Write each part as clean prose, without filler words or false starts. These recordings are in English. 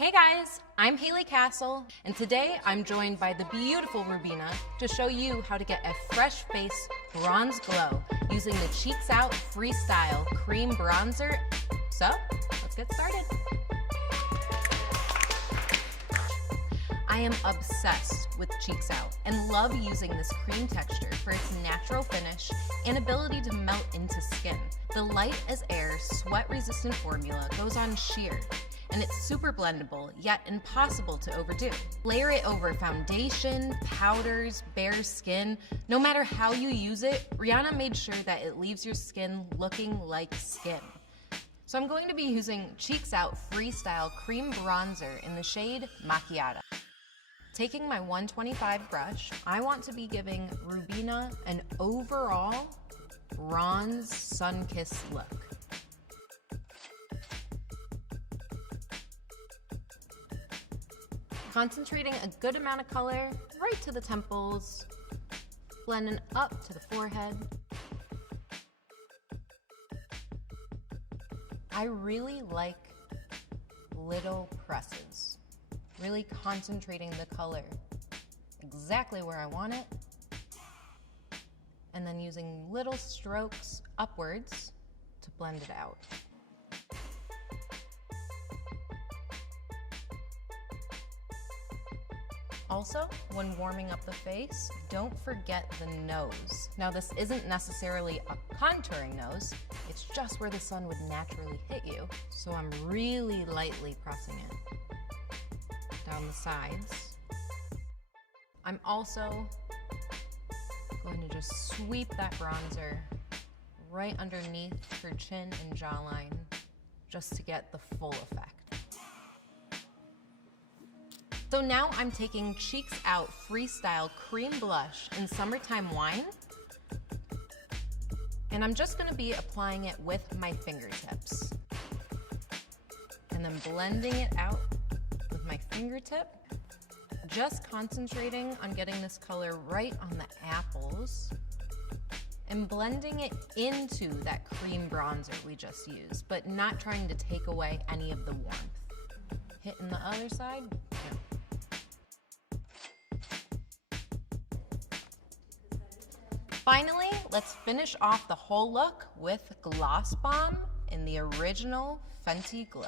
Hey guys, I'm Haley Castle, and today I'm joined by the beautiful Rubina to show you how to get a fresh face bronze glow using the Cheeks Out Freestyle Cream Bronzer. So, let's get started. I am obsessed with Cheeks Out and love using this cream texture for its natural finish and ability to melt into skin. The light as air, sweat-resistant formula goes on sheer, and it's super blendable, yet impossible to overdo. Layer it over foundation, powders, bare skin. No matter how you use it, Rihanna made sure that it leaves your skin looking like skin. So I'm going to be using Cheeks Out Freestyle Cream Bronzer in the shade Macchiato. Taking my 125 brush, I want to be giving Rubina an overall bronze sun-kissed look. Concentrating a good amount of color right to the temples, blending up to the forehead. I really like little presses, really concentrating the color exactly where I want it, and then using little strokes upwards to blend it out. Also, when warming up the face, don't forget the nose. Now, this isn't necessarily a contouring nose, it's just where the sun would naturally hit you. So I'm really lightly pressing it down the sides. I'm also going to just sweep that bronzer right underneath her chin and jawline just to get the full effect. So now I'm taking Cheeks Out Freestyle Cream Blush in Summertime Wine, and I'm just gonna be applying it with my fingertips. And then blending it out with my fingertip, just concentrating on getting this color right on the apples, and blending it into that cream bronzer we just used, but not trying to take away any of the warmth. Hitting the other side, no. Finally, let's finish off the whole look with Gloss Bomb in the original Fenty Glow.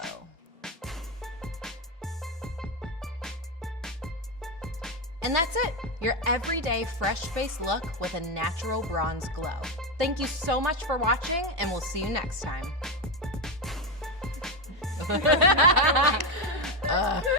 And that's it, your everyday fresh face look with a natural bronze glow. Thank you so much for watching, and we'll see you next time.